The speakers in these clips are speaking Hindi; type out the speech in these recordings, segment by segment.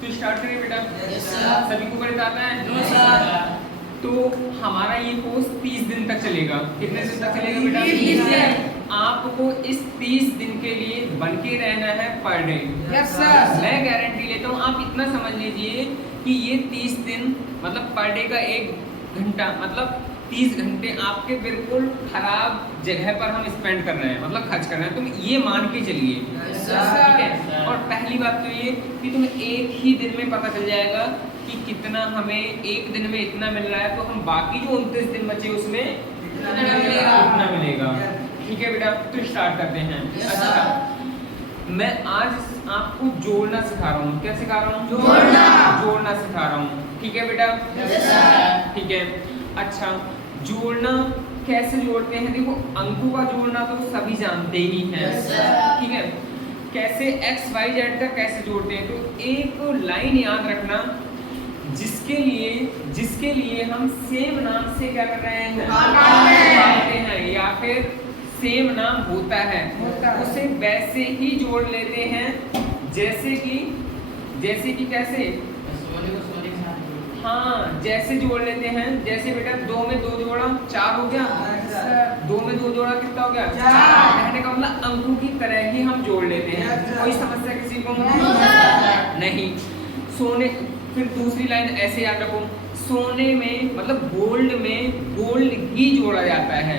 तो स्टार्ट करें बेटा। Yes sir. सभी को गणित आता है? No sir. तो हमारा ये कोर्स 30 दिन तक चलेगा। कितने दिन तक चलेगा बेटा? 30 दिन। आपको इस 30 दिन के लिए बन के रहना है पर डे। Yes sir. मैं गारंटी लेता हूँ, आप इतना समझ लीजिए कि ये 30 दिन मतलब पर डे का 1 घंटा मतलब 30 घंटे आपके बिल्कुल खराब जगह पर हम स्पेंड कर रहे हैं, मतलब खर्च कर रहे हैं। तुम ये मान के चलिए, ठीक है। और पहली बात तो ये कि तुम्हें एक ही दिन में पता चल जाएगा कि कितना हमें एक दिन में इतना मिल रहा है, तो हम बाकी जो 29 दिन बचे उसमें कितना मिलेगा। ठीक है बेटा, तो स्टार्ट करते हैं। अच्छा, मैं आज आपको जोड़ना सिखा रहा हूँ। क्या सिखा रहा हूँ? जोड़ना सिखा रहा हूँ। ठीक है बेटा? ठीक है। अच्छा, जोड़ना कैसे जोड़ते हैं? देखो, अंकों का जोड़ना तो सभी जानते ही हैं, ठीक है। कैसे x y z का कैसे जोड़ते हैं? तो एक लाइन याद रखना, जिसके लिए हम सेम नाम से क्या कर रहे हैं? जोड़ते हैं, या फिर सेम नाम होता है उसे वैसे ही जोड़ लेते हैं, जैसे कि कैसे? हाँ, जैसे जोड़ लेते हैं। जैसे बेटा 2 में 2 जोड़ा 4 हो गया, 2 में 2 जोड़ा कितना हो गया? 4। कहने का मतलब अंकों की तरह ही हम जोड़ लेते हैं। कोई समस्या किसी को नहीं। सोने, फिर दूसरी लाइन ऐसे याद रखो, सोने में मतलब गोल्ड में गोल्ड ही जोड़ा जाता है,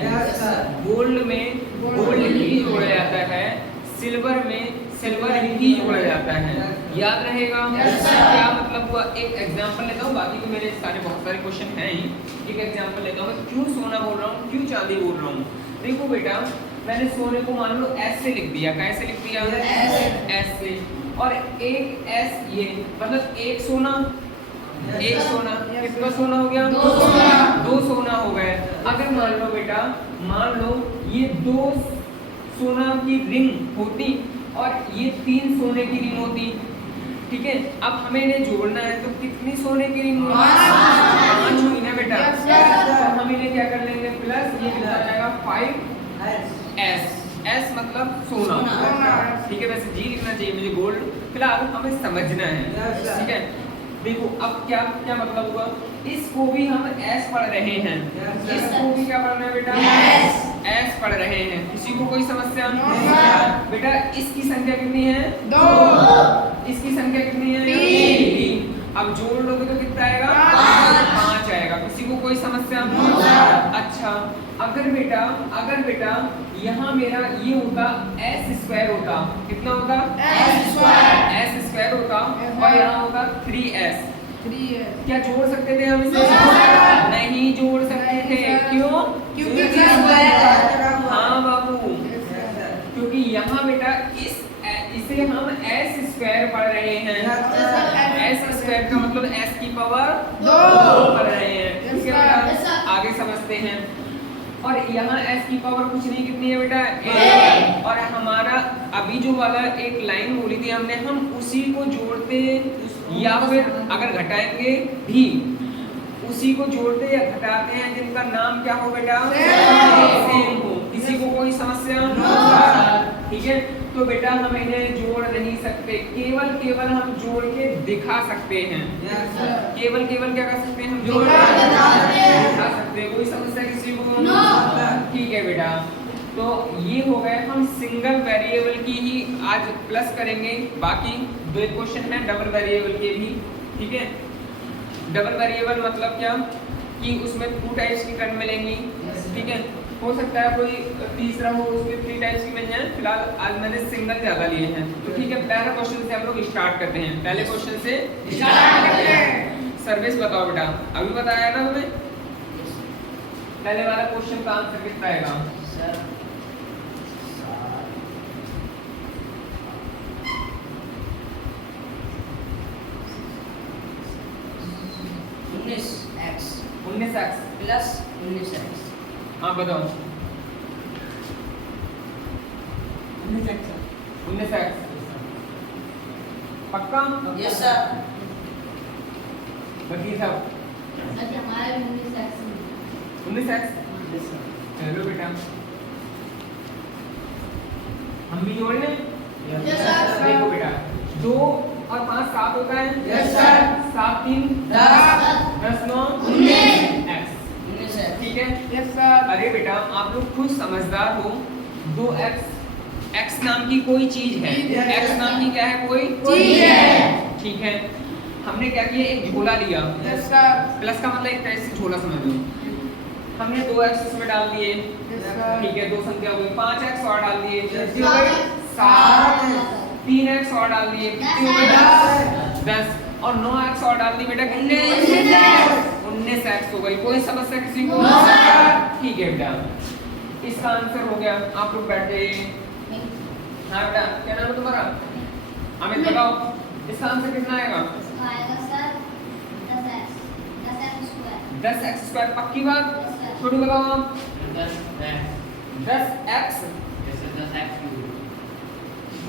गोल्ड में गोल्ड ही जोड़ा जाता है, सिल्वर में सिल्वर ही जोड़ा जाता है। याद रहेगा? क्या मतलब हुआ? एक एग्जांपल लेता हूँ, बाकी तो मेरे सारे बहुत सारे क्वेश्चन हैं ही। एक एग्जांपल लेता हूँ, मैं क्यों सोना बोल रहा हूँ, क्यों चांदी बोल रहा हूँ। देखो बेटा, मैंने सोने को मान लो S से लिख दिया। कैसे लिख दिया? S से। और एक S ये मतलब एक सोना कितना सोना हो गया? 2 सोना हो गए। अगर मान लो बेटा, मान लो ये 2 सोना की रिंग होती और ये 3 सोने की रिंग होती, ठीक है। अब हमें इन्हें जोड़ना है, तो कितनी सोने की रिंग? 5 हुई ना बेटा। तो हम इन्हें क्या कर लेंगे? प्लस ये कितना आ जाएगा? 5S। S मतलब सोना, ठीक है। वैसे G लिखना चाहिए मुझे, गोल्ड। फिलहाल हमें समझना है, ठीक है। देखो अब क्या मतलब हुआ, इसको भी हम S पढ़ रहे हैं, इसको भी क्या पढ़ रहे हैं बेटा? S पढ़ रहे हैं। किसी को कोई समस्या? बेटा इसकी संख्या कितनी है? 2। इसकी संख्या कितनी है? 3। अब जोड़ लोगे तो कितना आएगा? 5 आएगा। किसी को कोई समस्या? अच्छा, अगर बेटा यहाँ मेरा ये होता S² होता, कितना होता? S² होता, और यहाँ होता 3S। क्या जोड़ सकते थे हम इसे? नहीं जोड़ सकते थे। क्यों? क्योंकि हाँ बाबू, क्योंकि यहाँ बेटा इसे हम S² पढ़ रहे हैं। S² का मतलब S की पावर 2 पढ़ रहे हैं, ठीक है बेटा। आगे समझते हैं। और यहाँ S की पावर कुछ नहीं, कितनी है बेटा? 1। और हमारा अभी जो वाला एक लाइन बोली थी हमने, हम उसी को जोड़ते या फिर अगर घटाएंगे भी उसी को जोड़ते या घटाते हैं, जिनका नाम क्या हो बेटा? सेम हो। किसी को कोई समस्या? ठीक है। तो बेटा हम इन्हें जोड़ नहीं सकते, केवल हम जोड़ के दिखा सकते हैं। केवल क्या कर सकते हैं? हम जोड़ दिखा सकते हैं। कोई समस्या किसी को? ठीक है बेटा। तो ये हो गए, हम सिंगल वेरिएबल की ही आज प्लस करेंगे। बाकी 2 क्वेश्चन हैं डबल वेरिएबल के भी, ठीक है। डबल वेरिएबल मतलब क्या कि उसमें 2 टाइप्स की टर्म मिलेंगी, ठीक है। हो सकता है कोई तीसरा हो उसमें 3 टाइप्स की मिल जाए। फिलहाल आज मैंने सिंगल ज्यादा लिए हैं, तो ठीक है। पहले क्वेश्चन से हम लोग स्टार्ट करते हैं। पहले क्वेश्चन से स्टार्ट करते हैं। सर्विस बताओ बेटा, अभी बताया ना तुम्हें? पहले वाला क्वेश्चन का आंसर कितना आएगा? 19x plus 19x। हाँ बताओ। 19x पक्का? Yes sir. वकील साहब हमारा 19x। चलो बेटा, हम भी जोड़ लें। Yes sir. देखो बेटा, 2 और 5 7 होता है। Yes, sir. 7 3 10 10 9 19 x। 19 x ठीक है। Yes sir. अरे बेटा आप लोग खुद समझदार हो। 2x x नाम की कोई चीज है। चीज है। x नाम की क्या है? कोई चीज है। ठीक है। हमने क्या किया? एक झोला लिया। Yes sir. प्लस का मतलब एक तरह से झोला समझ लो। हमने 2x इसमें डाल दिए। Yes sir. ठीक है, दो संख्या हो गई। 5x और डाल दिए, Yes, कितनी हो गई? 7। 3x और डाल दिए, कितनी हो गई? 10। और 9x और डाल दी बेटा, कितने? 19x हो गई। कोई समस्या किसी को? No, sir. ठीक है बेटा, इसका आंसर हो गया। आप लोग बैठ जाइए। हाँ बेटा, क्या नाम है तुम्हारा? अमित बताओ, इसका आंसर कितना आएगा? आएगा sir 10x 10x square 10x square. पक्की बात? Yes, sir. छोटू बताओ आप। 10 10x जैसे 10 x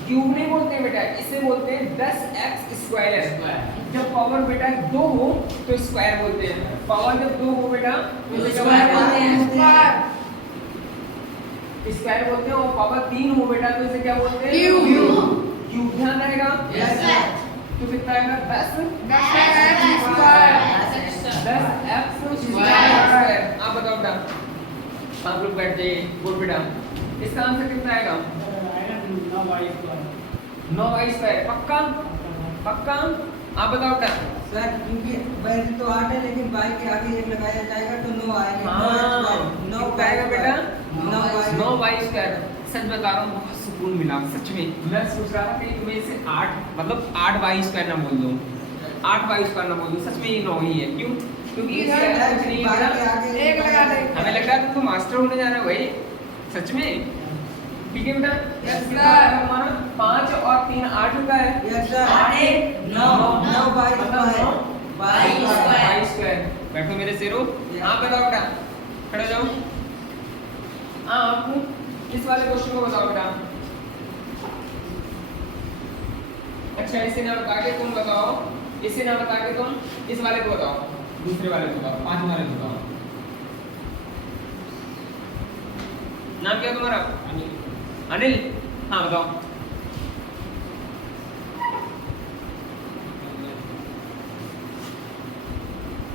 क्यूब नहीं बोलते बेटा, इसे बोलते हैं 10x स्क्वायर। स्क्वायर जब पावर बेटा 2 हो तो स्क्वायर बोलते हैं। पावर जब 2 हो बेटा तो इसे क्या स्क्वायर बोलते हैं। स्क्वायर। स्क्वायर बोलते हैं। और पावर 3 हो बेटा तो इसे क्या बोलते हैं? क्यूब। क्यूब ध्यान रहेगा। Yes, sir. तो कितना आएगा? 10 10x स्क्वायर। 10x square. आप बताओ बेटा, आप लोग बैठ जाइए। बोल बेटा, इसका आंसर कितना आएगा? 9y square. पक्का? पक्का? आप बताओ बेटा। सर क्योंकि वैसे तो 8 है लेकिन बाई के आगे एक लगाया जाएगा तो 9 आएगा। हाँ, कितना आएगा बेटा? 9 9y स्क्वायर। सच बता रहा हूँ, बहुत सुकून मिला सच में। मैं सोच रहा था कि तुम्हें इसे 8 मतलब 8y स्क्वायर ना बोल दो, 8y स्क्वायर ना बोल दो। सच में ये 9 ही है। क्यों? क्योंकि इसके आगे कुछ नहीं है बाई के बेटा। आगे एक लगा दे। हमें लग रहा है तुम तो मास्टर होने जा रहे हो भाई, सच में। ठीक है बेटा। Yes, कितना sir. आएगा हमारा? 5 और 3 8 होता है। Yes sir 8 9 by square by square. y square. बैठो मेरे शेरों। आप बताओ बेटा, खड़े जाओ। आप इस वाले क्वेश्चन को बताओ बेटा। अच्छा, इसे ना बता के तुम बताओ, इसे ना बता के तुम इस वाले को बताओ, दूसरे वाले को बताओ, 5 वाले को बताओ। नाम क्या तुम्हारा? अनिल। हाँ बताओ।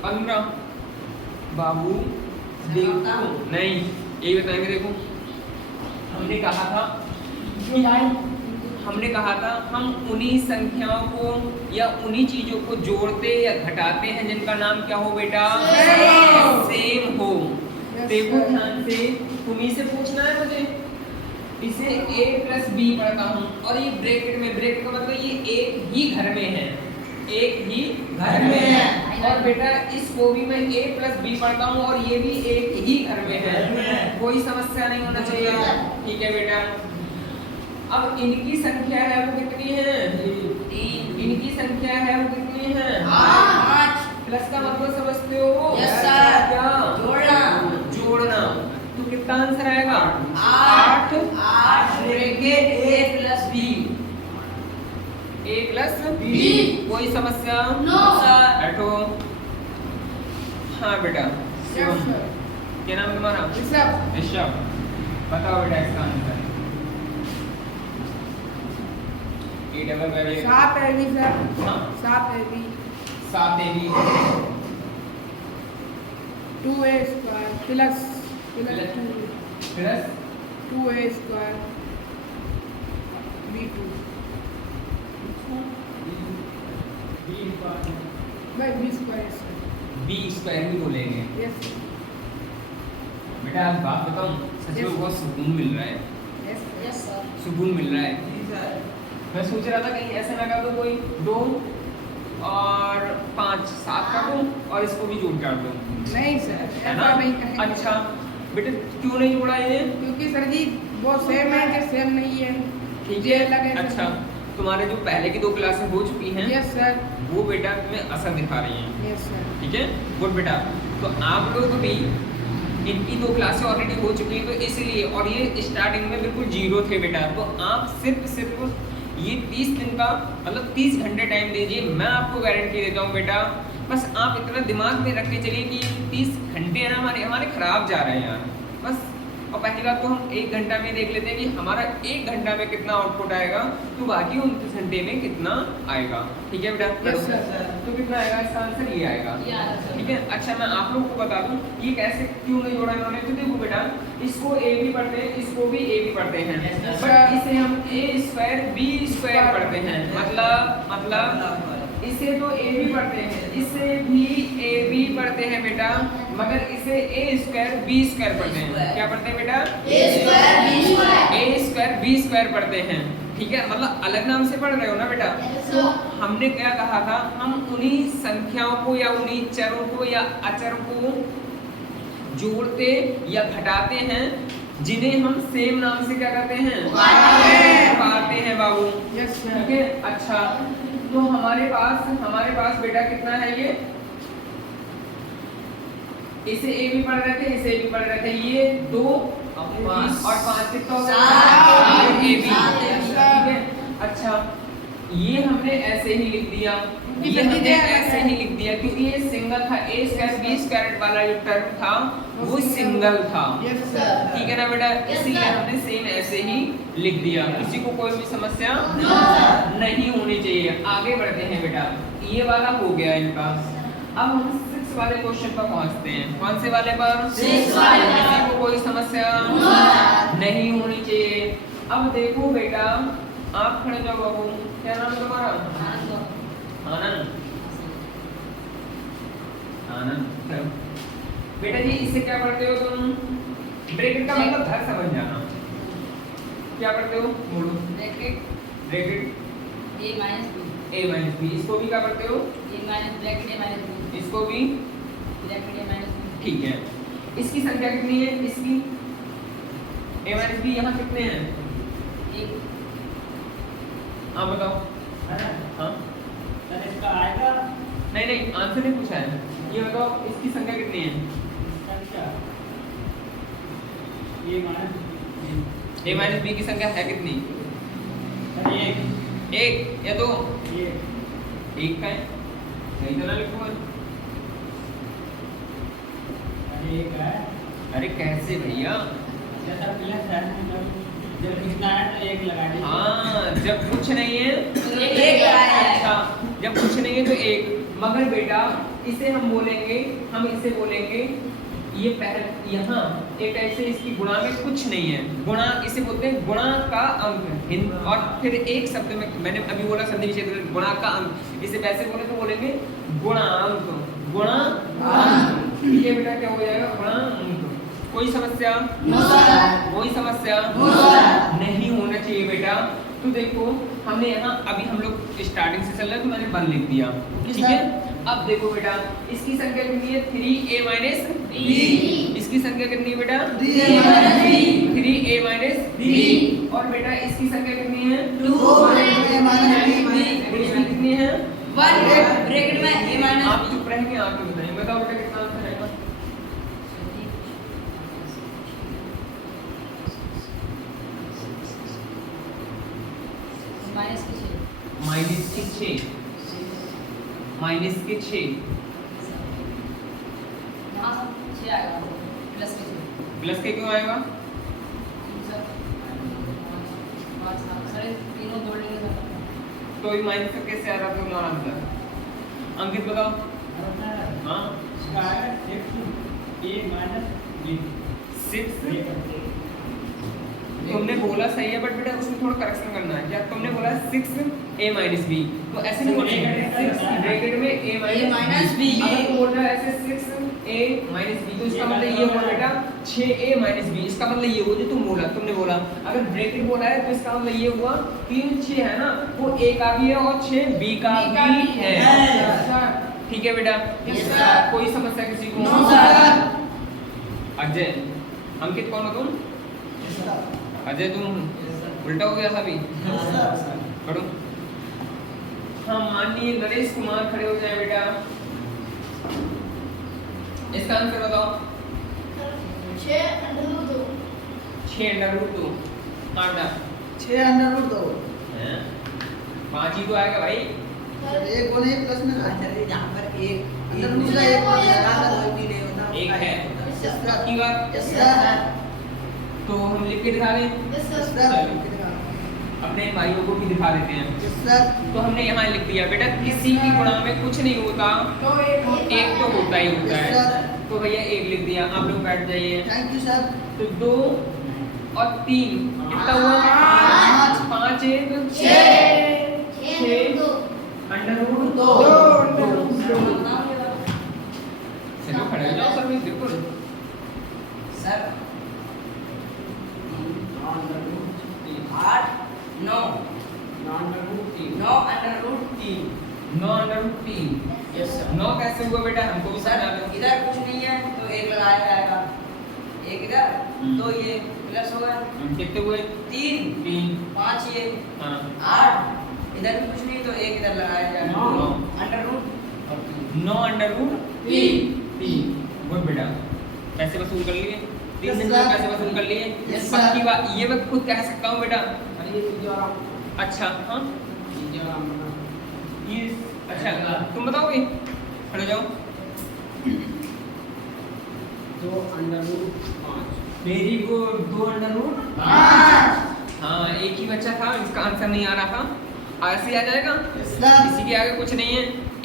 पंद्रह। बाबू देखो नहीं, यही बताएंगे। देखो, हमने कहा था हम उन्हीं संख्याओं को या उन्हीं चीजों को जोड़ते या घटाते हैं जिनका नाम क्या हो बेटा? सेम हो। देखो ध्यान से, तुम्ही से पूछना है मुझे। इसे a प्लस बी पढ़ता हूँ और ये ब्रैकेट में, ब्रैकेट का मतलब ये एक ही घर में है, एक ही घर में है। और बेटा इसको भी मैं a प्लस बी पढ़ता हूँ और ये भी एक ही घर में है। कोई समस्या नहीं होना चाहिए। ठीक है बेटा। अब इनकी संख्या है वो कितनी है? 3। इनकी संख्या है वो कितनी है? 8। प्लस का मतलब समझते हो? Yes, sir. क्या? जोड़ना। तो कितना आंसर आएगा? 8 bracket a plus b a plus B। कोई समस्या? No. सर बैठो। हाँ बेटा। Yes sir. क्या नाम तुम्हारा? ऋषभ। ऋषभ। बताओ बेटा इसका आंसर। ए डबल वेरिएबल 7 है भी सर। हाँ 7 है भी। 7 a b 2a square plus 2 plus 2a square b2 by b square sir. B square भी बोलेंगे। यस बेटा आज बात बताऊं, सच में Yes. बहुत सुकून मिल रहा है, यस यस सर सुकून मिल रहा है। जी सर मैं सोच रहा था कहीं ऐसा लगा तो कोई 2 और 5 7 कर दूं और इसको भी जोड़ कर दूं, नहीं सर है ना? ऐसा नहीं कहेंगे। अच्छा बेटे क्यों नहीं जोड़ा ये? क्योंकि सर जी वो सेम है कि सेम नहीं है। ठीक ये है। अलग है। अच्छा, तुम्हारे जो पहले की 2 क्लासें हो चुकी हैं यस सर। वो बेटा तुम्हें असर दिखा रही हैं। Yes sir. ठीक है, गुड बेटा। तो आप लोग भी इनकी 2 क्लासें ऑलरेडी हो चुकी हैं, तो इसलिए, और ये स्टार्टिंग में बिल्कुल 0 थे बेटा, तो आप सिर्फ ये 30 दिन का मतलब 30 घंटे टाइम दीजिए। मैं आपको गारंटी देता हूँ बेटा, बस आप इतना दिमाग में रख के चलिए कि 30 घंटे है ना हमारे खराब जा रहे हैं यार, बस। और पहली बात तो हम 1 घंटा में देख लेते हैं कि हमारा 1 घंटा में कितना आउटपुट आएगा, तो बाकी 29 घंटे में कितना आएगा। ठीक है बेटा, Yes, sir. तो कितना आएगा इसका आंसर ये आएगा। ये आएगा, sir. ठीक है। अच्छा मैं आप लोगों को बता दूं ये कैसे क्यों नहीं जोड़ा इन्होंने, तो देखो बेटा इसको a भी पढ़ते हैं, इसको भी a भी पढ़ते हैं, Yes, sir. बट इसे हम a² b² पढ़ते हैं, मतलब इसे तो a भी पढ़ते हैं, इसे भी a भी पढ़ते हैं बेटा, मगर इसे a² b² पढ़ते हैं। क्या पढ़ते हैं बेटा? a² b² पढ़ते हैं। ठीक है, मतलब अलग नाम से पढ़ रहे हो ना बेटा। तो हमने क्या कहा था, हम उन्हीं संख्याओं को या उन्हीं चरों को या अचर को जोड़ते या घटाते हैं जिन्हें हम सेम नाम से क्या करते हैं, पाते हैं बाबू। Yes, sir. ठीक है। अच्छा तो हमारे पास बेटा कितना है, ये इसे a भी पढ़ रहे थे, इसे a भी पढ़ रहे थे, ये 2 और 5 कितना हो गया? 7 a भी। ठीक है। अच्छा ये हमने ऐसे ही लिख दिया, ये हमने ऐसे ही लिख दिया क्योंकि ये सिंगल था, a² b² वाला जो टर्म था वो सिंगल था। Yes, sir. ठीक है ना बेटा, इसलिए हमने सेम ऐसे ही लिख दिया। किसी को कोई भी समस्या नहीं होनी चाहिए। आगे बढ़ते हैं बेटा, ये वाला हो गया इनका। अब हम 6 वाले क्वेश्चन पर पहुंचते हैं। कौन से वाले पर? 6 वाले। किसी को कोई समस्या नहीं होनी चाहिए। अब देखो बेटा, आप खड़े जाओ बाबू, क्या नाम है तुम्हारा? आनंद। आनंद बेटा जी, इससे क्या पढ़ते हो तुम? ब्रैकेट का मतलब घर समझ जाना। क्या पढ़ते हो? बोलो। Bracket a - b। इसको भी क्या पढ़ते हो? इसको भी। ठीक है। इसकी संख्या कितनी है? इसकी a - b यहाँ कितने हैं? हाँ बताओ। हाँ इसका आएगा नहीं आंसर नहीं पूछा है, ये बताओ इसकी संख्या कितनी है? a - b की संख्या है कितनी? 1 या 2? 1 का है, सही तो ना लिखो। अरे कैसे भैया? जब कितना है तो 1 लगा दीजिए। हाँ जब कुछ नहीं है एक आया है। अच्छा जब कुछ नहीं है तो 1, मगर बेटा इसे हम बोलेंगे, हम इसे बोलेंगे ये पहले यहाँ एक ऐसे इसकी गुणा में कुछ नहीं है, गुणा इसे बोलते हैं गुणा का अंक। और फिर एक शब्द में मैंने अभी बोला संधि विच्छेद गुणा का अंक, इसे वैसे बोले तो बोलेंगे गुणांक। गुणांक ये बेटा क्या हो जाएगा? गुणांक। कोई समस्या? कोई समस्या नहीं होना चाहिए बेटा। तो देखो हमने यहाँ अभी हम लोग स्टार्टिंग से चल रहे हैं तो मैंने 1 लिख दिया। ठीक है। अब देखो बेटा इसकी संख्या कितनी है? 3a - b। इसकी संख्या कितनी है बेटा? 3a - b। और बेटा इसकी संख्या कितनी है? 2 इसकी कितनी है? 1 ब्रैकेट में a - आप चुप रहेंगे, आप ही बताइए। बताओ बेटा कितना आंसर आएगा? -6 प्लस के क्यों आएगा? तो ये माइनस का कैसे आ रहा है तुम्हारा आंसर? अंकित बताओ। हाँ 6 तुमने बोला सही है, बट बेटा उसमें थोड़ा करेक्शन करना है। क्या तुमने बोला 6a - b, तो ऐसे नहीं बोल सकते 6 ब्रैकेट में a - b। अगर तुम बोल रहा है ऐसे 6a - b तो इसका मतलब ये हुआ बेटा 6a - b। इसका मतलब ये हुआ जो तुमने बोला। अगर ब्रैकेट बोला है तो इसका मतलब ये हुआ कि 6 है ना वो a का भी है और 6 b का भी है। ठीक है बेटा। कोई समस्या किसी को? अजय। अंकित कौन हो तुम? अजय तुम उल्टा हो गया था अभी। पढ़ो। हाँ माननीय नरेश कुमार खड़े हो जाए बेटा। इसका आंसर बताओ। 6√2 6√2 आंटा 6√2 हैं? 5 ही तो आएगा भाई। एक को नहीं प्लस में चलिए यहाँ पर एक अंदर दूसरा एक हो जाएगा, कोई भी नहीं होता। एक है। Yes sir. की बात यस सर। तो हम लिख के दिखा दें, Yes, sir. चलो अपने भाइयों को भी दिखा देते हैं। तो हमने यहाँ लिख दिया बेटा किसी की गुणा में कुछ नहीं होता, तो एक तो होता ही होता Yes, है। sir. तो भैया एक लिख दिया, आप लोग बैठ जाइए। Thank you sir. तो 2 और 3 कितना हुआ? 5 5 है तो 6 दो अंडर रूट दो। चलो खड़े हो जाओ सर, मैं बिल्कुल sir 8 9 9 under root 3 9 under root 3। Yes sir 9 कैसे हुआ बेटा, हमको भी सर समझा दो। इधर कुछ नहीं है तो एक लगाया जाएगा, एक इधर तो ये प्लस होगा कितने हुए? 3 3 5 ये हाँ 8 इधर भी कुछ नहीं तो एक इधर लगाया जाएगा नौ। Under root 9 under root 3। Good बेटा, पैसे वसूल कर लिए, 3 Yes, दिन sir. में पैसे वसूल कर लिए। Yes, पक्की sir. बात ये मैं खुद कह सकता हूँ बेटा। अरे ये जो आप अच्छा हाँ जो ये अच्छा तुम बताओगे, खड़े जाओ। 2 अंडर रूट 5 मेरी को 2 अंडर रूट 5 हाँ एक ही बच्चा था जिसका आंसर नहीं आ रहा था, ऐसे ही आ जाएगा। Yes, sir. किसी के आगे कुछ नहीं है,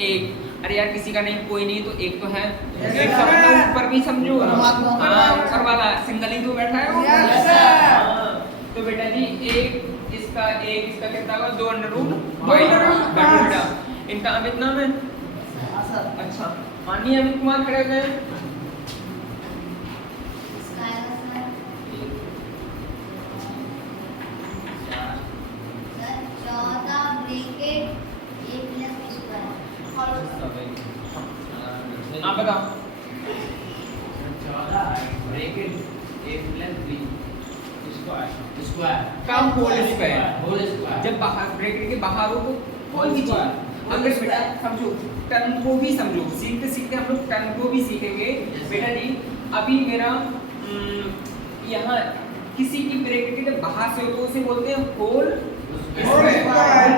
एक अरे यार किसी का नहीं, कोई नहीं तो एक तो है। Yes, एक sir. सबका ऊपर भी समझो, परमात्मा। हाँ ऊपर वाला सिंगल ही तो बैठा है वो। Yes, sir. हाँ, तो बेटा जी एक इसका कितना होगा? 2 under root 2 under root 5। five। बेटा इनका अमित नाम है। हाँ सर। अच्छा मानिए अमित कुमार खड़े हो गए। इसका आएगा sir 14 bracket a plus b square. आप बताओ। 14 bracket a plus b square का होल स्क्वायर। होल स्क्वायर जब बाहर ब्रैकेट के बाहर हो तो कोई भी चीज अगर बेटा समझो टर्म को भी समझो, सीखते सीखते हम लोग टर्म को भी सीखेंगे। बेटा जी अभी मेरा यहाँ किसी की ब्रैकेट के जब बाहर से हो तो उसे बोलते हैं होल स्क्वायर।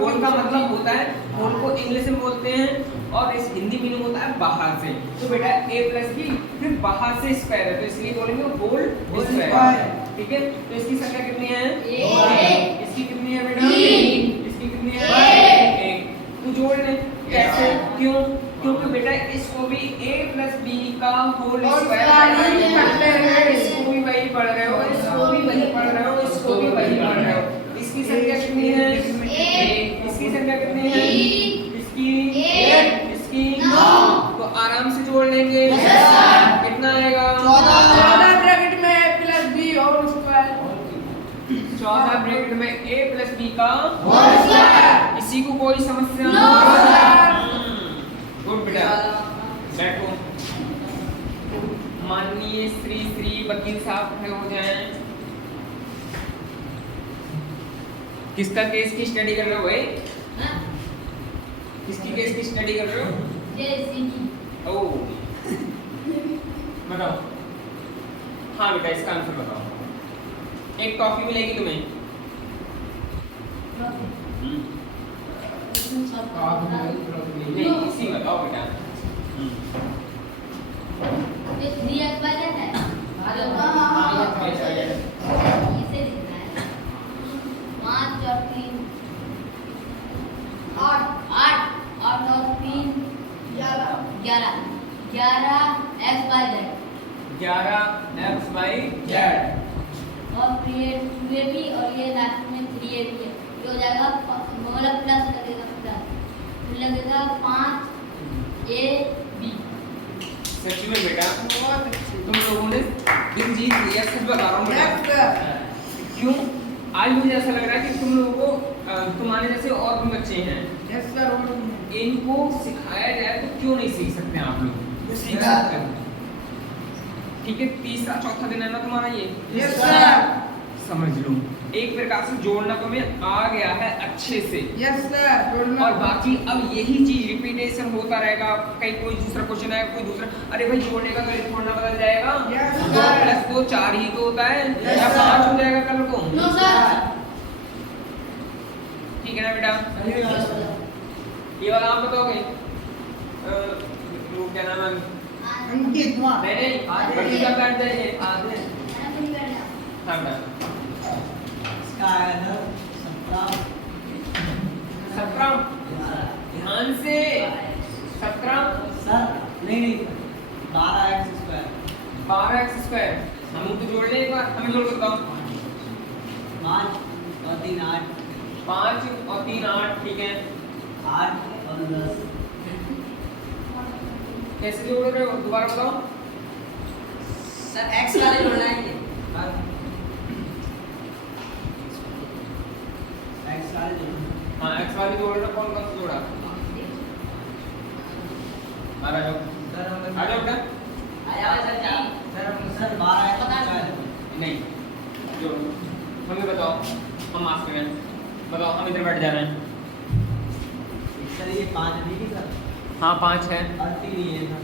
होल का मतलब होता है, होल को इंग्लिश में बोलते हैं और इस हिंदी मीनिंग होता है बाहर से। तो बेटा a प्लस b फिर बाहर से स्क्वायर है तो इसलिए बोलेंगे होल स्क्वायर। ठीक है, तो इसकी संख्या कितनी है? एक। इसकी कितनी है बेटा? तीन। इसकी कितनी है? एक। एक। तो जोड़ ले कैसे, क्यों? क्योंकि बेटा इसको भी a प्लस b का होल Whole स्क्वायर square ही पढ़ते हैं। इसको भी वही पढ़ रहे हो, इसको भी वही पढ़ रहे हो, इसको भी वही पढ़ रहे हो। इसकी संख्या कितनी है? एक। इसकी संख्या कितनी है? तीन। इसकी एक। इसकी नौ। तो आराम से जोड़ लेंगे। Yes, sir. कितना आएगा? 14 ब्रैकेट में a plus b whole square. 14 bracket में a प्लस b का होल स्क्वायर। इसी को कोई समस्या No, sir. गुड बेटा बैठो। माननीय श्री वकील साहब खड़े हो जाएं। किसका केस की स्टडी कर रहे हो भाई? किसकी केस की स्टडी कर रहे हो? ओ बताओ। हाँ बेटा इसका आंसर बताओ। एक टॉफी मिलेगी तुम्हें। नहीं इसी बताओ बेटा। ये 3x बाय क्या है? इसे लिखना है 5 और 3 8 और 3 11 11 x bye z 11 x by z और फिर ये 2ab और ये लास्ट में 3ab है, ये हो जाएगा मतलब प्लस लगेगा प्लस, फिर लगेगा 5ab। सच में बेटा बहुत अच्छी। तुम लोगों ने दिन जीत लिया, सच बता रहा हूँ बेटा। Yes, sir. क्यों? आज मुझे ऐसा लग रहा है कि तुम लोगों को तुम्हारे जैसे और भी बच्चे हैं, Yes, sir. और भी। इनको सिखाया जाए तो क्यों नहीं सीख सकते आप लोग? सीख सीखा। सकते हैं। ठीक है, तीसरा चौथा दिन है ना तुम्हारा ये, Yes, sir. समझ लो एक प्रकार से जोड़ना तुम्हें आ गया है अच्छे से। Yes, sir. जोड़ना। और बाकी अब यही चीज रिपीटेशन होता रहेगा। कहीं कोई दूसरा क्वेश्चन आया, कोई दूसरा, अरे भाई जोड़ने का कल थोड़ा बदल जाएगा। Yes, 2 sir. प्लस 2 4 ही तो होता है, Yes, या sir. 5 हो जाएगा कल को। No sir. ठीक है ना बेटा? ये वाला आप बताओगे? वो क्या नाम है? अंकित कुमार। नहीं नहीं, आधे। बच्चे का बैठ जाइए। मैंने भी बैठ हाँ बेटा इसका आएगा सर 17 ध्यान से 17 सर नहीं 12x स्क्वायर 12x स्क्वायर हम तो जोड़ ले एक बार हमें जोड़ के बताओ 5 और 3 8 5 और 3 8 ठीक है 8 और 10 कैसे जोड़ रहे हो दोबारा बताओ सर x वाले जोड़ना है ये x वाले जोड़ना हाँ x वाली जोड़ रहे हो कौन कौन सा जोड़ा आ जाओ आ जाओ बेटा आया सर क्या सर 12x स्क्वायर नहीं जोड़ो हमें बताओ हम माफ करें बताओ हम इधर बैठ जा रहे हैं सर ये 5 नहीं सर हाँ 5 है और 3 ये सर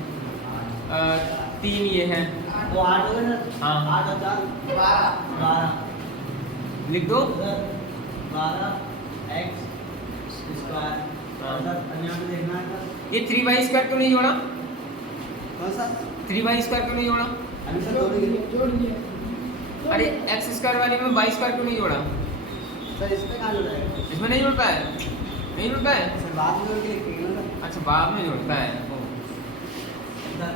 3 ये है तो 8 हो गए सर हाँ। 8 और 4 12 लिख दो 12 x स्क्वायर हाँ। सर यहाँ पे देखना है सर ये 3y स्क्वायर क्यों नहीं जोड़ा कौन सा 3y स्क्वायर क्यों नहीं जोड़ा अभी सर जोड़ लिया अरे x स्क्वायर वाले में y स्क्वायर क्यों नहीं जोड़ा सर इसमें कहाँ जोड़ा है इसमें नहीं जुड़ता है नहीं जुड़ता है सर बाद में जोड़ के लिखेंगे ना अच्छा बाद में जुड़ता है ओ, सर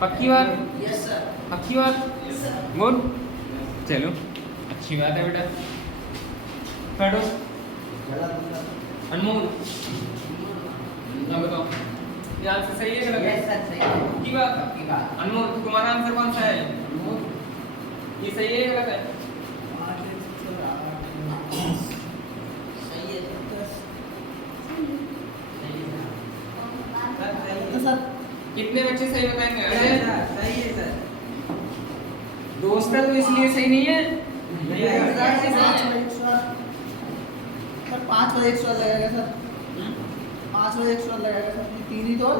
पक्की बात यस सर पक्की बात यस सर गुड चलो अच्छी बात है बेटा पढ़ो अनमोल अब बताओ ये आंसर सही है गलत है यस सर सही है की बात की बात अनमोल तुम्हारा आंसर कौन सा है ये सही है गलत है सही है तो सर कितने बच्चे सही बताएंगे सही अजय है सर दोस्त है तो इसलिए सही नहीं है नहीं है सर 5 और 1 स्वर लगेगा सर 5 और 1 स्वर लगेगा सर ये 3 ही तो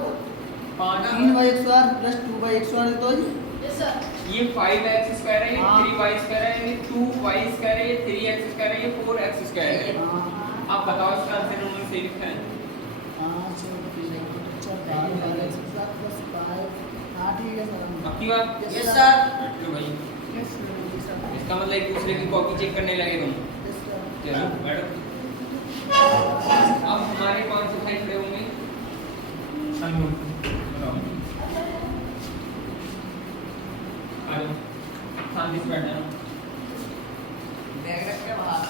5 3 और 1 स्वर प्लस 2 और 1 स्वर तो जी ये 5x स्क्वायर है ये हाँ। 3y स्क्वायर है ये 2y स्क्वायर है ये 3x स्क्वायर है ये 4x स्क्वायर है आप बताओ इसका आंसर उन्होंने सही लिखा है 5 और 3 प्लस 5 हाँ ठीक है सर पक्की बात यस सर लो भाई इसका मतलब एक दूसरे की कॉपी चेक करने लगे तुम चलो बैठो अब हमारे कौन से भाई खड़े होंगे अनमोल बताओ आ जाओ शांति से बैठ जाओ बैग रख के बाहर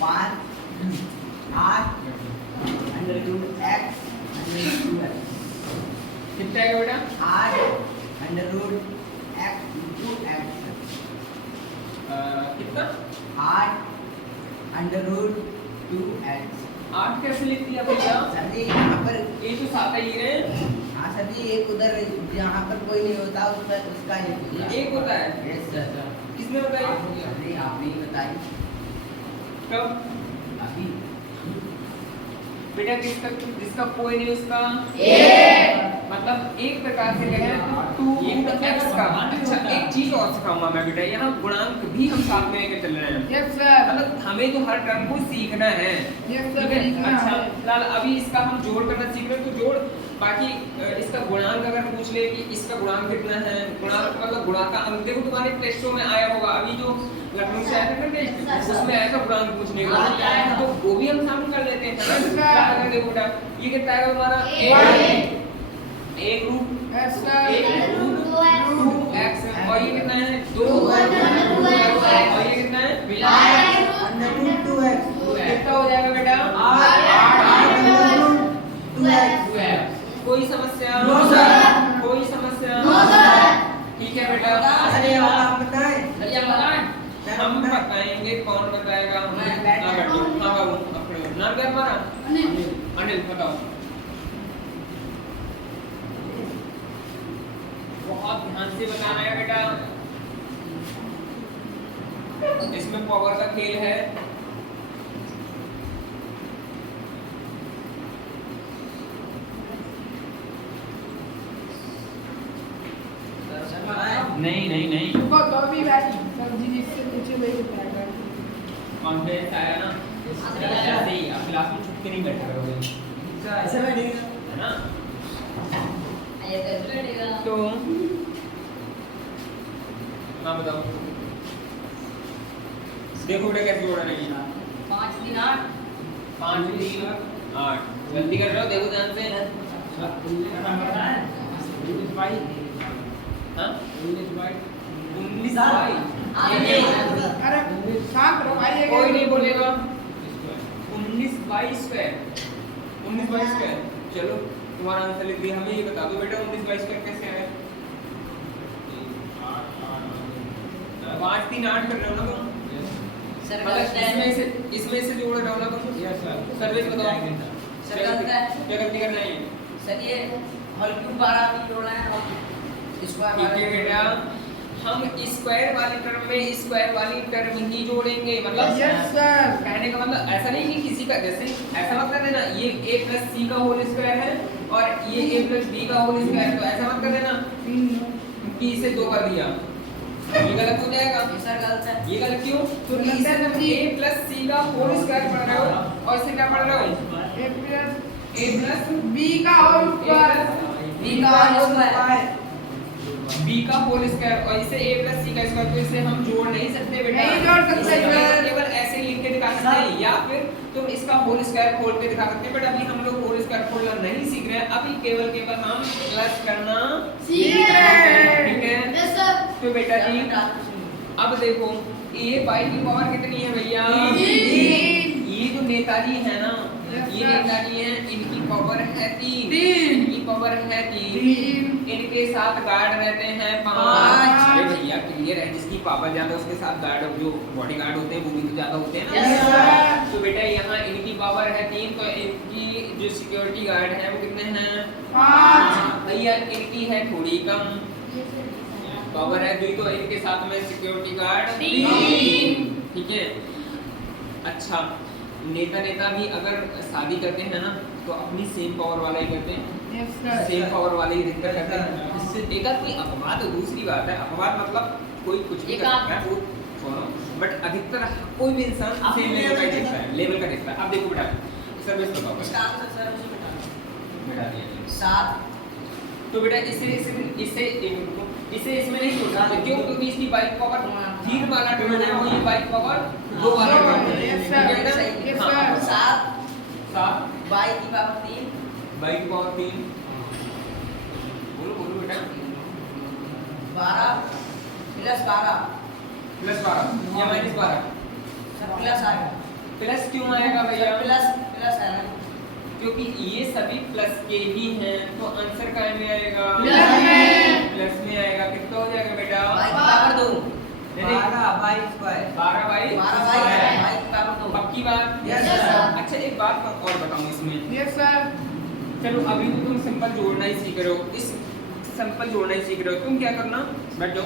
5 8 √x √2x कितना है बेटा 8 √x 2x कितना 8 √2x 8 कैसे लिख दिया भैया सर जी यहाँ पर ये तो सात ही है हाँ सर जी एक उधर जहाँ पर कोई नहीं होता उस पर उसका एक होता है यस सर किसने बताया सर जी आप ही बताइए कब अभी बेटा किसका जिसका कोई नहीं उसका मतलब एक प्रकार से कहें तो 2x का अच्छा एक चीज और सिखाऊंगा मैं बेटा यहाँ गुणांक भी हम साथ में लेकर चल रहे हैं यस सर मतलब हमें तो हर टर्म को सीखना है यस ठीक सर है अच्छा फिलहाल अभी इसका हम जोड़ करना सीख रहे हैं तो जोड़ बाकी इसका गुणांक अगर पूछ ले कि इसका गुणांक कितना है गुणांक मतलब गुणा का अंक देखो तुम्हारे टेस्टों में आया होगा अभी जो लखनऊ से आया था ना टेस्ट उसमें आया था गुणांक पूछने का तो वो भी हम शामिल कर लेते हैं क्या अगर देखो बेटा ये कितना है हमारा एक रूट यस सर एक रूट 2x और ये कितना है 2 और ये कितना है √2x कितना हो जाएगा बेटा 2x कोई समस्या नो सर। कोई समस्या ठीक है बेटा अरे वाला आप बताएं चलिए हम बताएंगे कौन बताएगा हमें ना बैठो हाँ बाबू अपने नाम क्या हमारा अनिल बताओ बहुत ध्यान से बताना है बेटा इसमें पावर का खेल है नहीं नहीं नहीं रुको तो भी बैठी सब्जी जिससे पूछे वही बताएगा। कॉन्फिडेंस आया ना, जैसे ही आप क्लास में छुप के नहीं बैठा करोगे, ऐसे बैठेगा है ना। ये तो बैठेगा। तो हाँ बताओ, देखो बेटा कैसे जोड़ा नहीं है। 5 3 8 5 3 8 गलती कर रहे हो, देखो ध्यान से। हाँ 19 बाई अरे शांत रहो भाई, ये कोई नहीं बोलेगा। 19 बाई स्क्वायर, 19 बाई स्क्वायर। चलो तुम्हारा आंसर लिख दिया, हमें ये बता दो बेटा 19 बाई स्क्वायर कैसे आया। 5 3 8 कर रहे हो ना तुम, सर मतलब गलत है। इसमें से जोड़ रहे हो ना तुम। Yes sir. सर्विस बताओ सर गलत है। क्या गलती करना है। सर ये होल क्यूब 12 भी जोड़ना है और स्क्वायर ठीक है बेटा, हम स्क्वायर वाली टर्म में स्क्वायर वाली टर्म ही जोड़ेंगे। मतलब यस सर। कहने का मतलब ऐसा नहीं कि किसी का, जैसे ऐसा मत कर देना ये a प्लस सी का होल स्क्वायर है और ये a प्लस b का होल स्क्वायर, तो ऐसा मत कर देना कि इसे 2 कर दिया, ये गलत हो जाएगा। सर गलत है। ये गलत क्यों? तो क्योंकि गलत इसे है तुम जी। a प्लस सी का होल स्क्वायर पढ़ रहे हो और इसे क्या पढ़ रहे हो? ए प्लस a प्लस बी का होल स्क्वायर। बी का होल स्क्वायर। b का होल स्क्वायर और इसे a प्लस सी का स्क्वायर, तो इसे हम जोड़ नहीं सकते बेटा। नहीं जोड़ सकते इसे सर। केवल ऐसे लिख के दिखा सकते हैं, या फिर तुम इसका होल स्क्वायर खोल के दिखा सकते हैं। बट अभी हम लोग होल स्क्वायर खोलना नहीं सीख रहे हैं, अभी केवल हम प्लस करना सीख रहे हैं। ठीक है। Yes sir. तो बेटा जी अब देखो a बाई की पावर कितनी है भैया? तीन। ये जो नेताजी है ना, Yes, ये sir. नेताजी है, इनकी पावर है 3। तीन। इनकी पावर है 3। तीन। इनके साथ गार्ड रहते हैं 5। पाँच। अरे भैया क्लियर है, जिसकी पावर ज्यादा है उसके साथ गार्ड, जो बॉडी गार्ड होते हैं वो भी तो ज्यादा होते हैं Yes, ना। sir. तो बेटा यहाँ इनकी पावर है 3, तो इनकी जो सिक्योरिटी गार्ड है वो कितने हैं? 5। भैया इनकी है थोड़ी कम, पावर है 2, तो इनके साथ में सिक्योरिटी गार्ड 3। ठीक है। अच्छा, नेता भी अगर शादी करते हैं ना तो अपनी सेम पावर वाला ही करते हैं, यस सर। सेम पावर वाले ही अधिकतर करते हैं। इससे देखा कोई अपवाद है, दूसरी बात है, अपवाद मतलब कोई कुछ भी कर सकता है, वो छोड़ो, बट अधिकतर कोई भी इंसान सेम लेवल का ही देखता है, लेवल का देखता है। अब देखो बेटा सर्विस बताओ इसका आंसर सर मुझे बता बेटा दिया 7। तो बेटा इसे इसमें नहीं जोड़ सकते, क्यों? क्योंकि इसकी बाइक पावर 3 वाला टर्म है और ये बाइक पावर 2 वाला टर्म है। Yes, ठीक sir. है बेटा? Yes, हाँ, sir. 7 सात बाई की पावर 3 बाइक की पावर 3। बोलो बेटा। 12 प्लस 12 प्लस 12 या माइनस 12? सर प्लस आएगा। प्लस क्यों आएगा भैया? प्लस है ना, क्योंकि ये सभी प्लस के ही हैं, तो आंसर काय में आएगा? प्लस में। प्लस में आएगा। कितना हो जाएगा बेटा? बाई की पावर 2 नहीं, 12 बाई स्क्वायर। 12 बाई 12 बाई की पावर 2। पक्की बात? Yes, sir. अच्छा एक बात और बताऊं इसमें, यस सर। चलो अभी तो तुम सिंपल जोड़ना ही सीख रहे हो, इस सिंपल जोड़ना ही सीख रहे हो। तुम क्या करना, बैठ जाओ,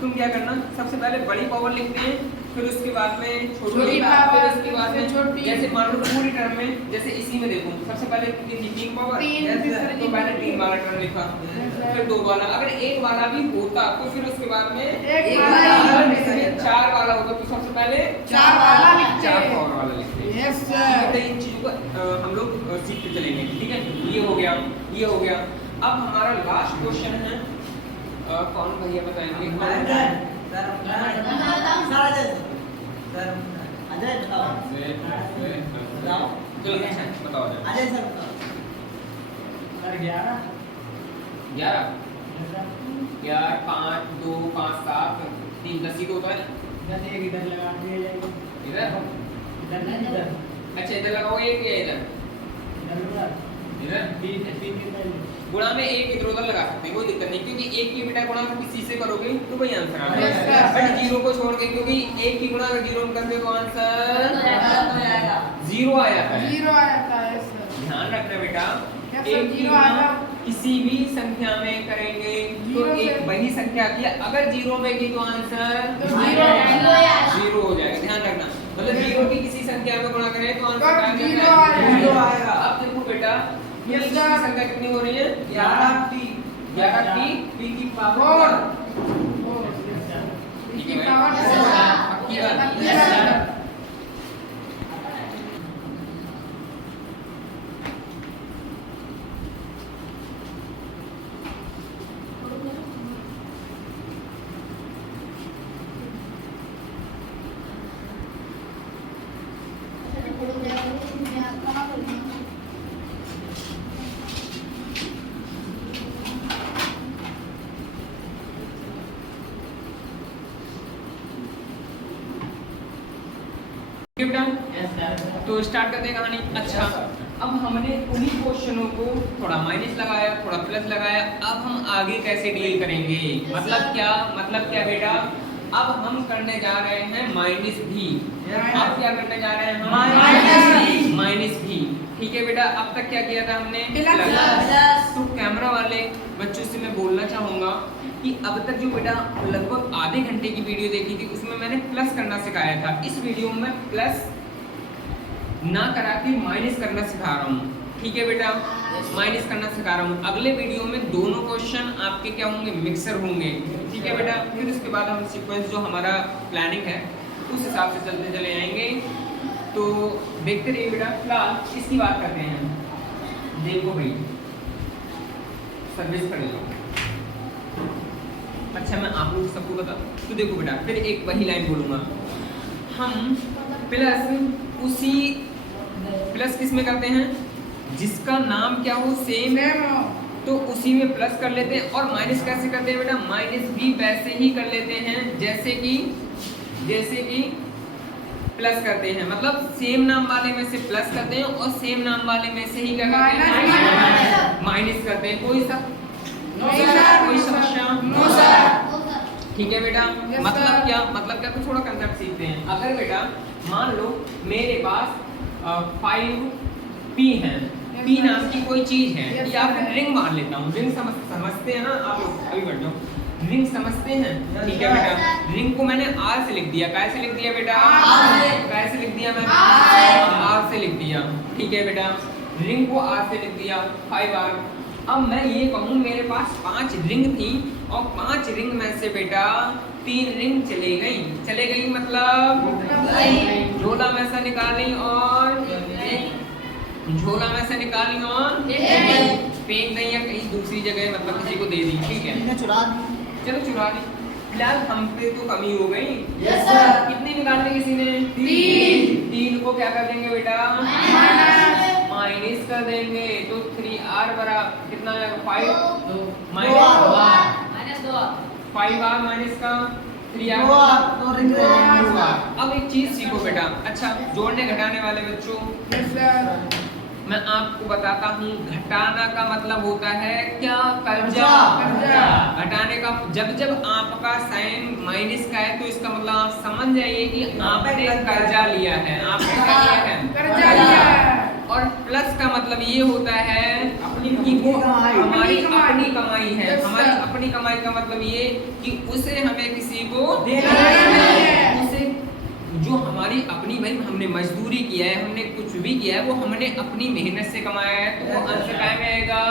तुम क्या करना, सबसे पहले बड़ी पावर लिखते हैं, फिर उसके बाद में छोटी छोटी पावर, पावर, फिर उसके बाद में छोटी। जैसे मान लो पूरी टर्म में, जैसे इसी में देखो सबसे पहले कितनी थी? 3 पावर। तीन। Yes, sir. तो पहले 3 वाला टर्म लिखा, फिर 2 वाला, अगर 1 वाला भी होता तो फिर उसके बाद में एक एक वाला वाला ही। इसमें 4 वाला होगा, तो सबसे पहले 4 वाला लिखते 4 हैं। पावर वाला लिखते हैं। यस तो सर। इन चीजों को हम लोग सीखते चलेंगे। ठीक है, ये हो गया, ये हो गया। अब हमारा लास्ट क्वेश्चन है, कौन भैया बताएंगे? सर सारा सर अजय बताओ। बताओ। चलो अच्छा बताओ जरा। अजय सर बताओ। 11 11 5 2 5 7 3 10 ही तो होता है। इधर अच्छा इधर लगाओ एक, या इधर गुणा में एक इधर उधर लगा सकते हैं, कोई दिक्कत नहीं, क्योंकि एक की बेटा गुणा किसी से करोगे तो वही आंसर आ Yes, sir. जाएगा। बट जीरो को छोड़ के, क्योंकि एक की गुणा अगर जीरो में करते तो आंसर गलत हो जाएगा। 0 आ जाता है। 0 आया था। Yes sir. ध्यान रखना बेटा, क्या सर, एक की 0 गुणा आया? किसी भी संख्या में करेंगे तो जीरो एक से- वही संख्या की, अगर 0 में की तो आंसर तो 0 0 हो जाएगा। ध्यान रखना, मतलब 0 की किसी संख्या में गुणा करें तो आंसर तब क्या 0 आता है? आएगा। 0 आएगा। अब देखो बेटा, Yes, इसकी sir. संख्या कितनी हो रही है? 11 टी 11 की टी की पावर 4। 4। ठीक है की भाई? Power Yes, sir. पक्की बात? Yes, sir. ठीक है बेटा? तो स्टार्ट करते हैं कहानी। अच्छा, अब हमने उन्हीं क्वेश्चनों को थोड़ा माइनस लगाया, थोड़ा प्लस लगाया। अब हम आगे कैसे डील करेंगे? मतलब क्या बेटा? अब हम करने जा रहे हैं माइनस भी। अब क्या करने जा रहे हैं हम? माइनस भी। ठीक है बेटा? अब तक क्या किया था हमने? प्लस। तो कैमरा वाले बच्चों से मैं बोलना चाहूँगा कि अब तक जो बेटा लगभग आधे घंटे की वीडियो देखी थी उसमें मैंने प्लस करना सिखाया था। इस वीडियो में प्लस ना करा के माइनस करना सिखा रहा हूँ। ठीक है बेटा? माइनस करना सिखा रहा हूँ। अगले वीडियो में दोनों क्वेश्चन आपके क्या होंगे? मिक्सर होंगे। ठीक है बेटा? फिर उसके बाद हम सीक्वेंस जो हमारा प्लानिंग है उस हिसाब से चलते चले आएंगे। तो देखते रहिए बेटा। फिलहाल इसकी बात करते हैं। देखो भाई, सर्विस कर लो। अच्छा, मैं आप लोग सबको बता, तो देखो बेटा, फिर एक वही लाइन बोलूँगा। हम प्लस किस में करते हैं? जिसका नाम क्या हो सेम है तो उसी में प्लस कर लेते हैं। और माइनस कैसे करते हैं बेटा? माइनस भी वैसे ही कर लेते हैं जैसे कि प्लस करते हैं। मतलब सेम नाम वाले में से प्लस करते हैं और सेम नाम वाले में से ही क्या करते हैं? माइनस करते हैं। कोई समस्या? ठीक है बेटा? Yes, मतलब sir. क्या तो थोड़ा कंसेप्ट सीखते हैं। अगर बेटा मान लो मेरे पास 5p है, p नाम की कोई चीज है, Yes, या sir. फिर रिंग मान लेता हूँ। रिंग समझते हैं ना आप लोग? अभी बढ़ जाओ। रिंग समझते हैं? Yes, ठीक है sir. बेटा? रिंग को मैंने r से लिख दिया। कैसे लिख दिया बेटा? R से। कैसे लिख दिया मैंने? R r से लिख दिया। ठीक है बेटा? रिंग को r से लिख दिया 5r। अब मैं ये कहूँ मेरे पास 5 रिंग थी और 5 रिंग में से बेटा 3 रिंग चले गई मतलब झोला में से निकाली और फेंक दी या कहीं दूसरी जगह मतलब किसी को दे दी। ठीक है, मैंने चुरा दी। चलो चुरा दी। फिलहाल हम पे तो कमी हो गई। Yes, sir. कितनी निकाल दी किसी ने? 3 को क्या कर देंगे बेटा? माइनस कर देंगे। तो 3r बरा कितना आएगा? 5 माइनस 5r माइनस का 3r। दो रिंग रहेंगे। अब एक चीज सीखो बेटा। अच्छा, जोड़ने घटाने वाले बच्चों, मैं आपको बताता हूँ घटाना का मतलब होता है क्या? कर्जा। घटाने का जब आपका साइन माइनस का है तो इसका मतलब आप समझ जाइए कि आपने कर्जा लिया है। आपने क्या लिया है? और प्लस का मतलब ये होता है कि वो हमारी अपनी कमाई है। हमारी अपनी कमाई का मतलब ये कि उसे हमें किसी को देना है। उसे जो हमारी अपनी भाई हमने मजदूरी किया है, हमने कुछ भी किया है, वो हमने अपनी मेहनत से कमाया है, तो वो अंश काय में आएगा।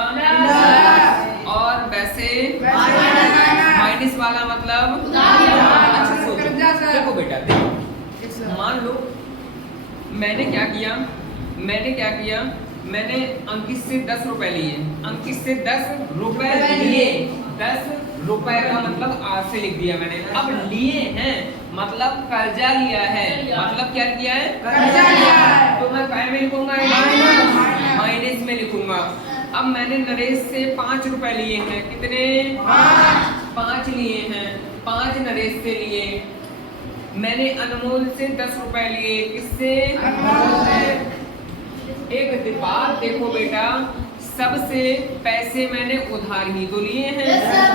और वैसे माइनस वाला मतलब अच्छा सोचो। देखो बेटा, देखो मान लो मैंने क्या किया? मैंने अंकित से 10 रुपए लिए। अंकित से 10 रुपए लिए। 10 रुपए का मतलब आज से लिख दिया मैंने। अब लिए हैं मतलब कर्जा लिया है। मतलब क्या किया है? कर्जा लिया है। तो मैं काय में लिखूंगा? माइनस में लिखूंगा। अब मैंने नरेश से 5 रुपए लिए हैं। कितने? 5 लिए हैं। 5 नरेश से लिए। मैंने अनमोल से 10 रुपए लिए। किससे? अनमोल से। एक बात देखो बेटा, सबसे पैसे मैंने उधार ही तो लिए हैं। Yes, sir.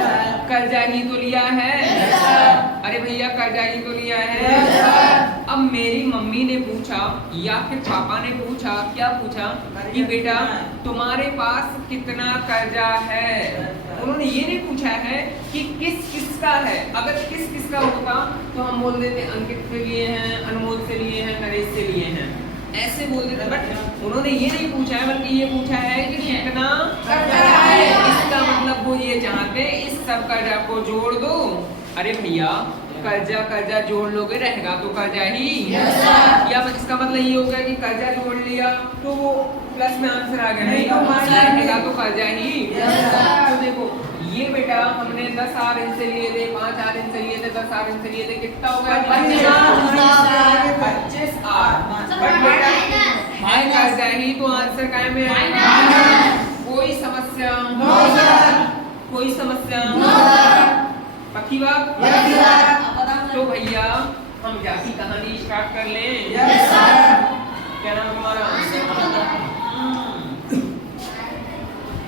कर्जा ही तो लिया है। Yes, sir. अरे भैया कर्जा ही तो लिया है। Yes, sir. अब मेरी मम्मी ने पूछा या फिर पापा ने पूछा, क्या पूछा कि बेटा तुम्हारे पास कितना कर्जा है? उन्होंने ये नहीं पूछा है कि किस किस का है। अगर किस किस का होता तो हम बोल देते अंकित से लिए हैं, अनमोल से लिए हैं, नरेश से लिए हैं, ऐसे बोल देते। बट उन्होंने ये नहीं पूछा है, बल्कि ये पूछा है कि कितना कर्जा है। इसका मतलब वो ये चाहते इस सब कर्जा को जोड़ दो। अरे भैया कर्जा कर्जा जोड़ लोगे रहेगा तो कर्जा ही। या इसका मतलब ये हो गया कि कर्जा जोड़ लिया तो वो प्लस में आंसर आ गया, नहीं तो माइनस रहेगा तो कर्जा ही। तो देखो ये बेटा हमने 10 आर इनसे लिए थे, 5 आर इनसे लिए थे, 10 आर इनसे लिए थे, कितना हो गया 25 आर। बट बेटा है कर्जा ही तो आंसर काय में है? कोई समस्या? कोई समस्या? पक्की बात? तो भैया हम जाती कहानी स्टार्ट कर लें? क्या नाम तुम्हारा?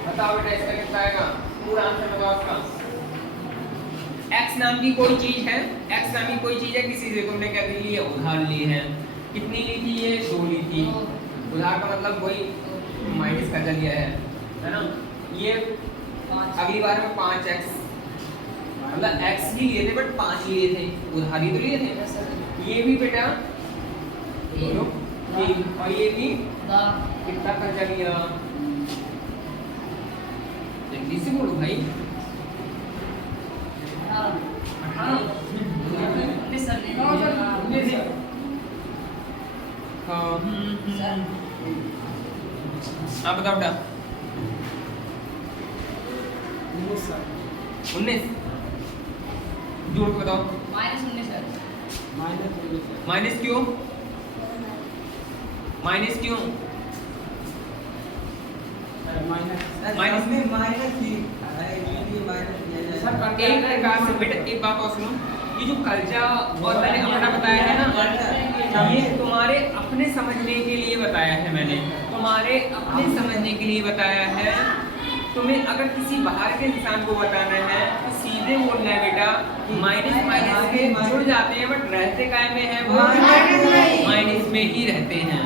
बताओ बेटा इसका कितना आएगा? पूरा आंसर बताओ इसका। x नाम की कोई चीज है, x नाम की कोई चीज है, किसी से तुमने क्या ली है? उधार ली है। कितनी ली थी? ये 2 ली थी। उधार का मतलब वही माइनस कर्जा लिया है ना? ये अगली बार में 5x मतलब x ही लिए थे बट 5 लिए थे, उधारी तो लिए थे। ये भी बेटा बोलो और ये भी कितना कर्जा लिया? जल्दी से बोलो भाई। 18 आप बताओ बेटा। 19 जोड़ के बताओ। माइनस क्यों? माइनस क्यों? माइनस में माइनस ही एक प्रकार से बेटा एक बात और सुनो, ये जो कर्जा और मैंने अपना बताया है ना, ये तुम्हारे अपने समझने के लिए बताया है मैंने, तुम्हारे अपने समझने के लिए बताया है। तुम्हें अगर किसी बाहर के इंसान को बताना है तो सीधे बोलना है बेटा माइनस माइनस के जुड़ जाते हैं बट रहते काय में है? वो माइनस में ही रहते हैं।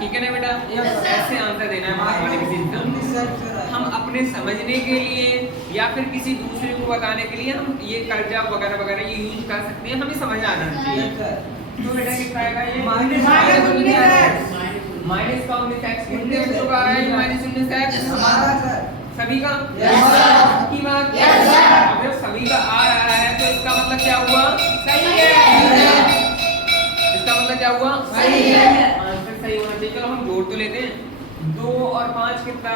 ठीक है ना बेटा? ऐसे आंसर देना है हमारे किसी इंसान। हम अपने समझने के लिए या फिर किसी दूसरे को बताने के लिए हम ये कर्जा वगैरह वगैरह ये यूज कर सकते हैं, हमें समझ आना चाहिए। तो बेटा कितना आएगा ये? माइनस का 19x कितने बच्चों का आ रहा है? माइनस 19x हमारा सर सभी का? की बात? अगर सभी का आ रहा है तो इसका मतलब क्या हुआ? सही है। इसका मतलब क्या हुआ? सही है। आंसर सही होना चाहिए। चलो हम जोड़ तो लेते हैं। 2 और 5 कितना?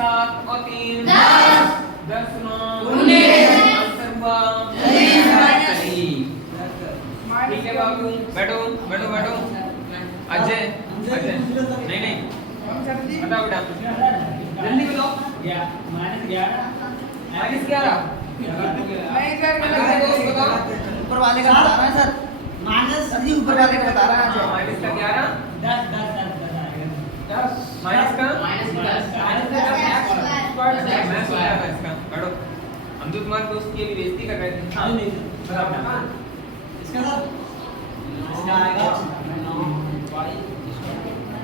7 और 3 10 9 19 आंसर हुआ सही। ठीक है बाबू, बैठो बैठो बैठो। अजय अजय नहीं बताओ बेटा जल्दी बताओ। माइनस 11 बताओ। ऊपर वाले का बता रहा है सर, माइनस अभी ऊपर वाले का बता रहा है। माइनस का 11 माइनस का मैं सोच रहा था इसका। बैठो हम तो तुम्हारे दोस्त की अभी बेइज्जती कर रहे थे। हाँ बताओ इसका सर आएगा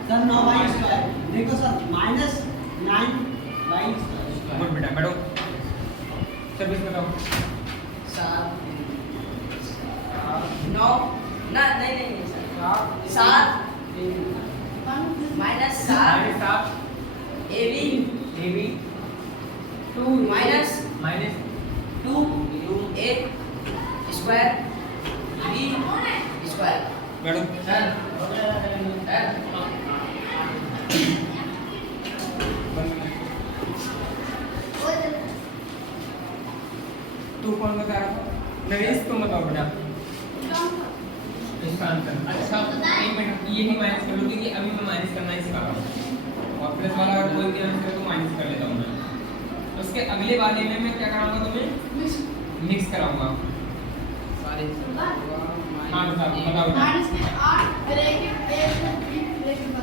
सर 9y²। देखो सर माइनस 9y²। गुड बेटा बैठो। सर्विस बताओ। 9 ना नहीं sir 7 minus 7 AB 2 minus 2 A square B square. बैठो तू कौन बता रहा था? नरेश तुम बताओ बेटा इसका आंसर। अच्छा एक मिनट ये ही माइनस कर लो क्योंकि अभी मैं माइनस करना ही सिखा रहा हूँ और प्लस वाला अगर कोई भी आंसर तो माइनस कर लेता हूँ मैं। उसके अगले वाले में मैं क्या कराऊंगा तुम्हें? मिक्स कराऊंगा। हाँ बताओ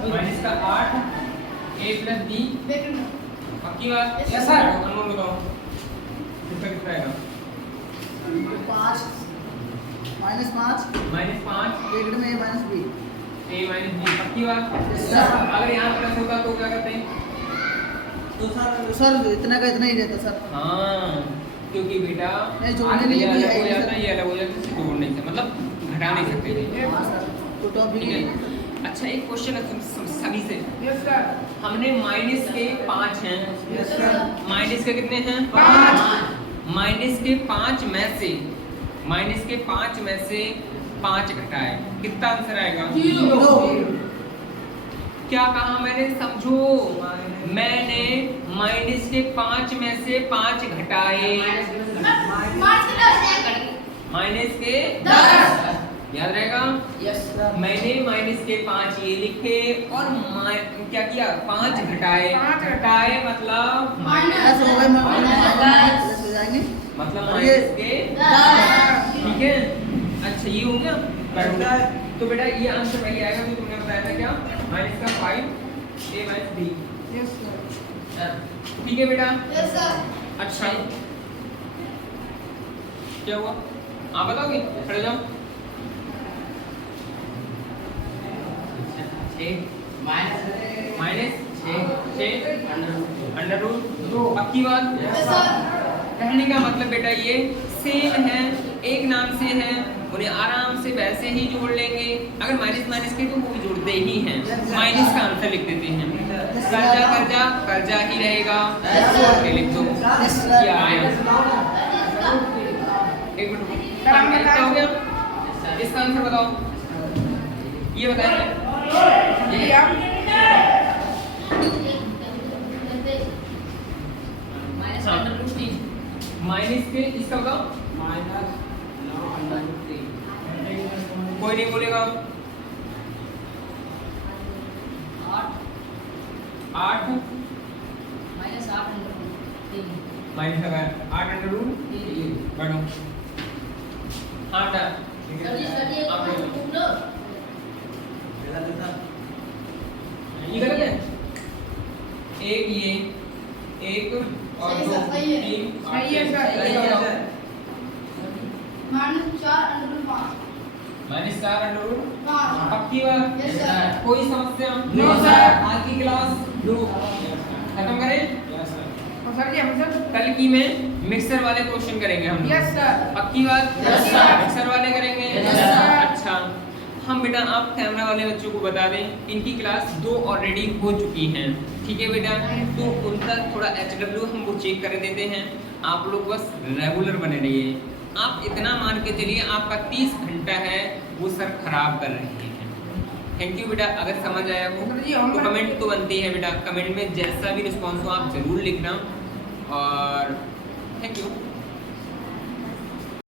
माइनस का 8 A प्लस B पक्की बात? Yes, sir. अनमोल बताओ इसका कितना आएगा? 5 -5 -5 ब्रैकेट में A - B। A minus B पक्की बात? अगर यहाँ प्लस होता तो क्या करते हैं? तो सर इतना का इतना ही रहता सर। हाँ क्योंकि बेटा नहीं, जोड़ने के लिए भी है हो ये जाता सर। है, ये अलग हो जाता है, इसे जोड़ नहीं सकते, मतलब घटा नहीं सकते थे। हाँ सर, तो टॉपिक ठीक ही है। अच्छा एक क्वेश्चन है सभी से। यस सर हमने माइनस के 5 हैं, यस सर माइनस के कितने हैं? 5 माइनस के 5 में से माइनस के 5 में से 5 घटाए, कितना आंसर आएगा? 0 क्या कहा मैंने, समझो। मैंने माइनस के 5 में से 5 घटाए, माइनस के 10, याद रहेगा। यस मैंने माइनस के 5 ये लिखे और क्या किया, 5 घटाए, घटाए मतलब प्लस हो गए, प्लस हो जाएंगे। मतलब और ये माइनस के 10, ठीक है। अच्छा ये हो गया, तो बेटा ये आंसर वही आएगा जो तुमने बताया था, क्या माइनस का 5 a minus b, yes sir ठीक है बेटा। Yes sir. अच्छा क्या हुआ, आप बताओगे, खड़े जाओ। माइनस 6 अंडर रूट 2, पक्की बात। Yes sir. कहने का मतलब बेटा ये सेम है, एक नाम से है, उन्हें आराम से वैसे ही जोड़ लेंगे। अगर माइनस माइनस के तो वो भी जोड़ते ही हैं, माइनस का आंसर लिख देते हैं। कर्जा कर्जा कर्जा ही रहेगा, जोड़ के लिख दो। ये आ गया, एक मिनट क्या हो गया, इसका आंसर बताओ, ये बताइए। माइनस के इसका बताओ, कोई नहीं बोलेगा। 8 माइनस 8 माइनस लगा 8 अंडर रूट बढ़ो 8 आप लोग ये गलत है, एक ये एक और सही दो सर, सही है। 3 सही है सर, सही है। Minus 4 under root 5 minus 4 under root 5। पक्की बात। Yes, sir. कोई समस्या No, sir. आज की क्लास दो खत्म करें। सर जी हम सर कल की में मिक्सर वाले क्वेश्चन करेंगे हम। यस सर पक्की बात। Yes, sir. मिक्सर वाले करेंगे। Yes, sir. अच्छा हम बेटा आप कैमरा वाले बच्चों को बता दें, इनकी क्लास 2 ऑलरेडी हो चुकी हैं, ठीक है बेटा। तो उनका थोड़ा HW हम वो चेक कर देते हैं, आप लोग बस रेगुलर बने रहिए। आप इतना मान के चलिए आपका 30 घंटा है वो सर खराब कर रहे हैं। थैंक यू बेटा, अगर समझ आया हो सर जी, हम तो कमेंट तो बनती है बेटा, कमेंट में जैसा भी रिस्पॉन्स हो आप ज़रूर लिखना, और थैंक यू।